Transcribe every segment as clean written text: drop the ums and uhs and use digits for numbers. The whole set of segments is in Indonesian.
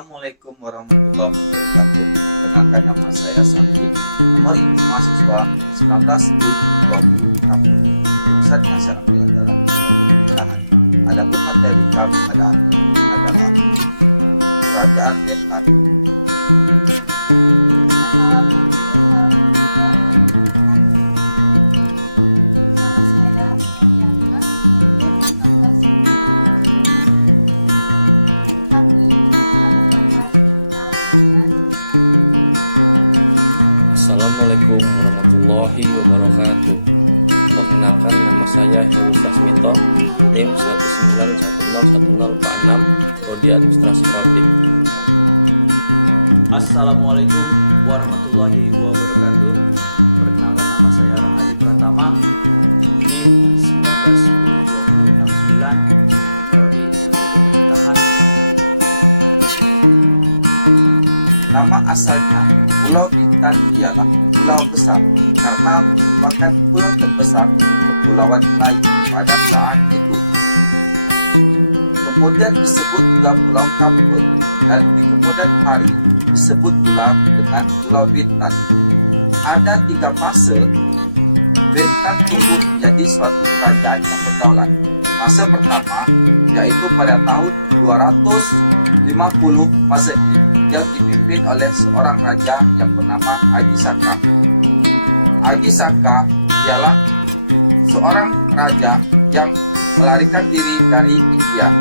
Assalamualaikum warahmatullahi wabarakatuh. Kenalkan, nama saya Sakti. Nomor induk mahasiswa 192060. Jurusan yang saya ambil adalah Pemerintahan. Adapun materi kami pada hari ini adalah Kerajaan Bentan. Assalamualaikum warahmatullahi wabarakatuh. Perkenalkan, nama saya Heru Sasmito, NIM 1910146, Prodi Administrasi Publik. Assalamualaikum warahmatullahi wabarakatuh. Perkenalkan, nama saya Rahadi Pratama, NIM 19102069, Prodi Ilmu Pemerintahan. Nama asalnya Pulau Bintan ialah pulau besar karena merupakan pulau terbesar di Kepulauan Melayu pada saat itu. Kemudian disebut juga Pulau Kampung, dan di kemudian hari disebut pula dengan Pulau Bintan. Ada 3 fase Bintan tumbuh menjadi suatu kerajaan yang berdaulat. Fase pertama yaitu pada tahun 250 Masehi yang dipimpin oleh seorang raja yang bernama Haji Saka. Haji Saka ialah seorang raja yang melarikan diri dari India.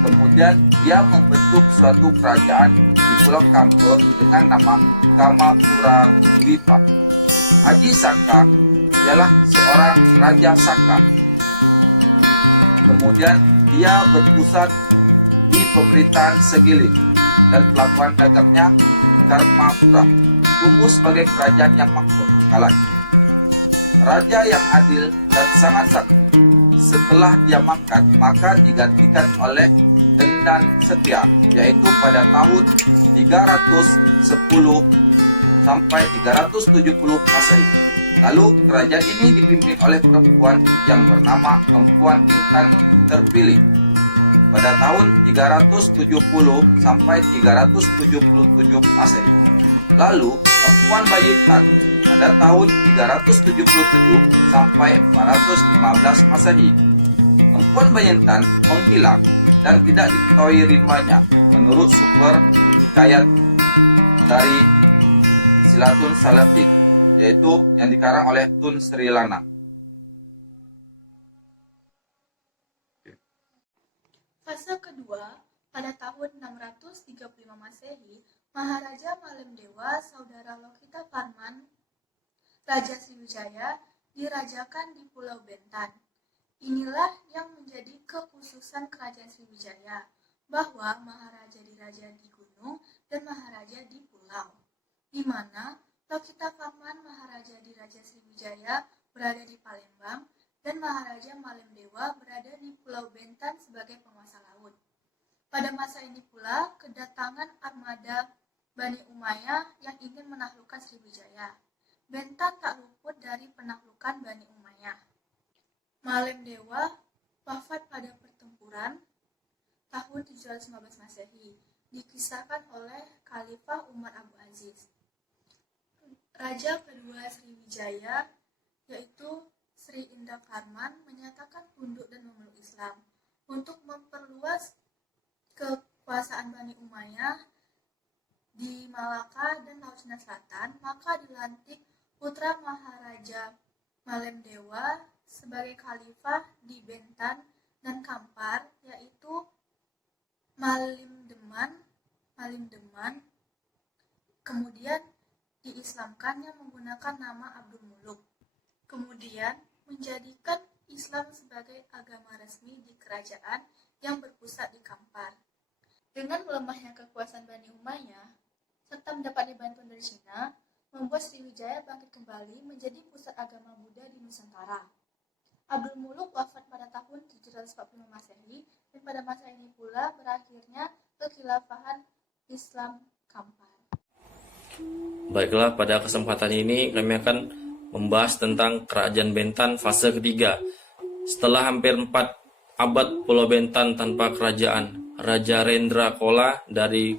Kemudian dia membentuk suatu kerajaan di Pulau Kampung dengan nama Kamapura Dwipa. Haji Saka ialah seorang Raja Saka. Kemudian dia berpusat di pemerintahan Segiling dan pelabuhan dagangnya Dharmapura, tumbuh sebagai kerajaan yang makmur kala itu. Raja yang adil dan sangat sakti. Setelah dia mangkat, maka digantikan oleh Dendan Setia, yaitu pada tahun 310 sampai 370 Masehi. Lalu kerajaan ini dipimpin oleh perempuan yang bernama Empuan Intan Terpilih pada tahun 370 sampai 377 Masehi. Lalu Empuan Bayintan pada tahun 377 sampai 415 Masehi. Empuan Bayintan menghilang dan tidak diketahui rimanya menurut sumber hikayat dari Silatun Salafik, yaitu yang dikarang oleh Tun Sri Lanang. Fase kedua, pada tahun 635 Masehi, Maharaja Malemdewa Saudara Lokita Parman, Raja Sriwijaya, dirajakan di Pulau Bentan. Inilah yang menjadi kekhususan Kerajaan Sriwijaya, bahwa Maharaja diraja di gunung dan Maharaja di pulau, di mana Lokita Parman Maharaja diraja Sriwijaya berada di Palembang, dan Maharaja Malemdewa berada di Pulau Bentan sebagai penguasa laut. Pada masa ini pula kedatangan armada Bani Umayyah yang ingin menaklukkan Sriwijaya. Bentan tak luput dari penaklukan Bani Umayyah. Malemdewa wafat pada pertempuran tahun 715 Masehi, dikisahkan oleh Khalifah Umar Abu Aziz. Raja kedua Sriwijaya, yaitu Sri Indah Karman, menyatakan tunduk dan memeluk Islam. Untuk memperluas kekuasaan Bani Umayyah di Malaka dan Laut Cina Selatan, maka dilantik putra Maharaja Malemdewa sebagai khalifah di Bentan dan Kampar, yaitu Malimdeman. Kemudian diislamkannya menggunakan nama Abdul Muluk. Kemudian menjadikan Islam sebagai agama resmi di kerajaan yang berpusat di Kampar. Dengan melemahnya kekuasaan Bani Umayyah, serta mendapat bantuan dari Cina, membuat Sriwijaya bangkit kembali menjadi pusat agama Buddha di Nusantara. Abdul Muluk wafat pada tahun 745 Masehi, dan pada masa ini pula berakhirnya kekhilafahan Islam Kampar. Baiklah, pada kesempatan ini kami akan membahas tentang Kerajaan Bentan fase ketiga. Setelah hampir 4 abad Pulau Bentan tanpa kerajaan, Raja Rendra Kola dari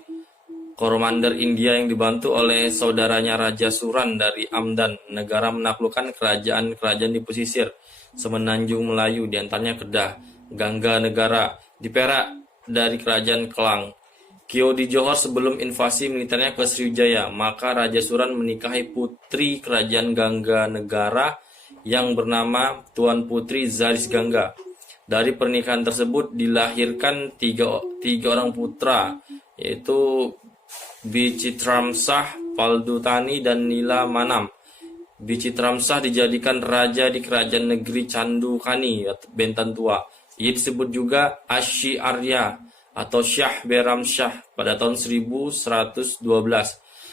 Koromander India yang dibantu oleh saudaranya Raja Suran dari Amdan, negara menaklukkan kerajaan-kerajaan di pesisir semenanjung Melayu, diantaranya Kedah, Gangga Negara, di Perak dari kerajaan Kelang. Kio di Johor sebelum invasi militernya ke Sriwijaya, maka Raja Suran menikahi putri kerajaan Gangga Negara yang bernama Tuan Putri Zaris Gangga. Dari pernikahan tersebut dilahirkan tiga orang putra, yaitu Bicitramsah, Paldutani, dan Nila Manam. Bicitramsah dijadikan raja di kerajaan negeri Candukani, Bentan Tua. Ia disebut juga Asyi Arya atau Syah Beram Syah pada tahun 1112.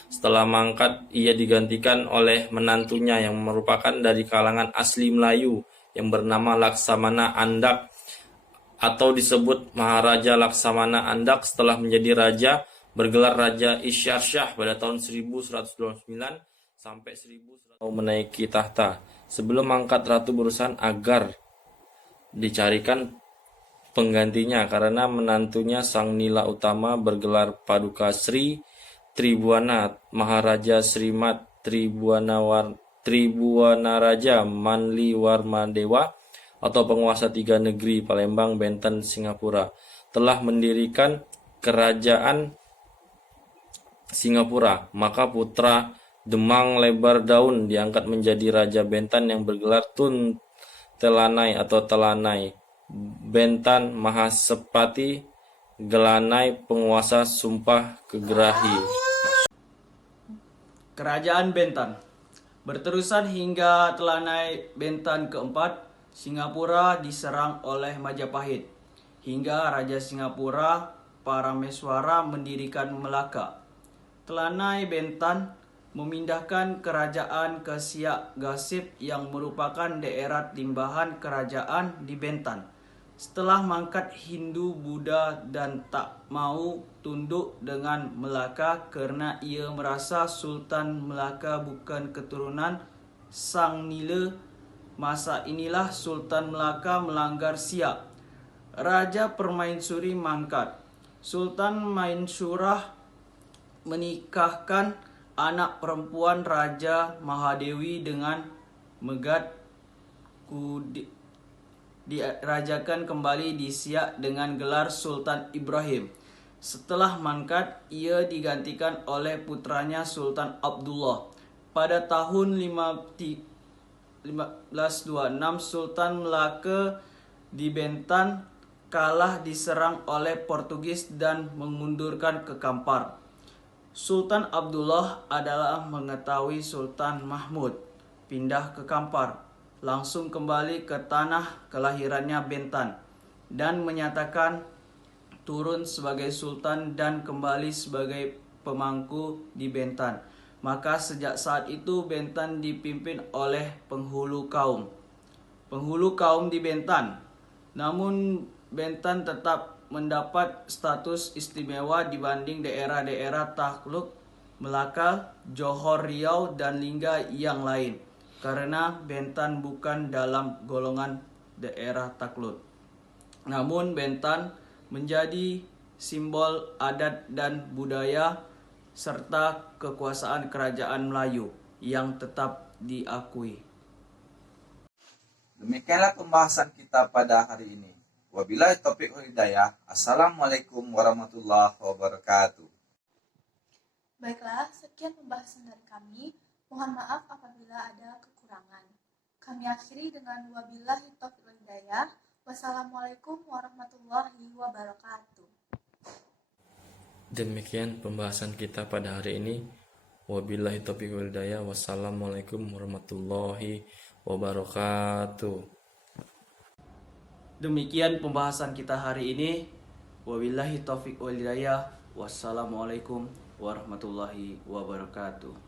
Setelah mangkat, ia digantikan oleh menantunya yang merupakan dari kalangan asli Melayu yang bernama Laksamana Andak atau disebut Maharaja Laksamana Andak. Setelah menjadi raja, bergelar Raja Isyar Syah pada tahun 1129 sampai 1100 menaiki tahta. Sebelum mangkat, ratu berusaha agar dicarikan penggantinya karena menantunya Sang Nila Utama bergelar Paduka Sri Tribuana Maharaja Srimat Tribuana Raja Manli Warmadewa atau penguasa tiga negeri Palembang, Banten, Singapura, telah mendirikan kerajaan Singapura. Maka putra Demang Lebar Daun diangkat menjadi Raja Banten yang bergelar Tun Telanai atau Telanai Banten Mahasepati Gelanai penguasa Sumpah Kegerahi. Kerajaan Banten berterusan hingga Telanai Banten keempat. Singapura diserang oleh Majapahit hingga Raja Singapura Parameswara mendirikan Melaka. Telanai Banten memindahkan kerajaan ke Siak Gasip yang merupakan daerah timbahan kerajaan di Banten. Setelah mangkat Hindu Buddha dan tak mau tunduk dengan Melaka karena ia merasa Sultan Melaka bukan keturunan Sang Nila. Masa inilah Sultan Melaka melanggar Siak. Raja Permaisuri mangkat. Sultan Mainsurah menikahkan anak perempuan Raja Mahadewi dengan Megat dirajakan kembali di Siak dengan gelar Sultan Ibrahim. Setelah mangkat, ia digantikan oleh putranya Sultan Abdullah. Pada tahun 1526, Sultan Melaka di Banten kalah diserang oleh Portugis dan mengundurkan ke Kampar. Sultan Abdullah adalah mengetahui Sultan Mahmud pindah ke Kampar, langsung kembali ke tanah kelahirannya Banten dan menyatakan turun sebagai sultan dan kembali sebagai pemangku di Banten. Maka sejak saat itu Banten dipimpin oleh penghulu kaum di Banten. Namun Banten tetap mendapat status istimewa dibanding daerah-daerah takluk Melaka, Johor, Riau, dan Lingga yang lain karena Banten bukan dalam golongan daerah takluk. Namun Banten menjadi simbol adat dan budaya serta kekuasaan kerajaan Melayu yang tetap diakui. Demikianlah pembahasan kita pada hari ini. Wabillahi taufiq wal hidayah. Assalamualaikum warahmatullahi wabarakatuh. Baiklah, sekian pembahasan dari kami. Mohon maaf apabila ada kekurangan. Kami akhiri dengan wabillahi taufiq wal hidayah. Wassalamualaikum warahmatullahi wabarakatuh. Demikian pembahasan kita pada hari ini. Wabillahi taufiq wal hidayah. Wassalamualaikum warahmatullahi wabarakatuh. Demikian pembahasan kita hari ini. Wabillahi taufiq wal hidayah. Wassalamualaikum warahmatullahi wabarakatuh.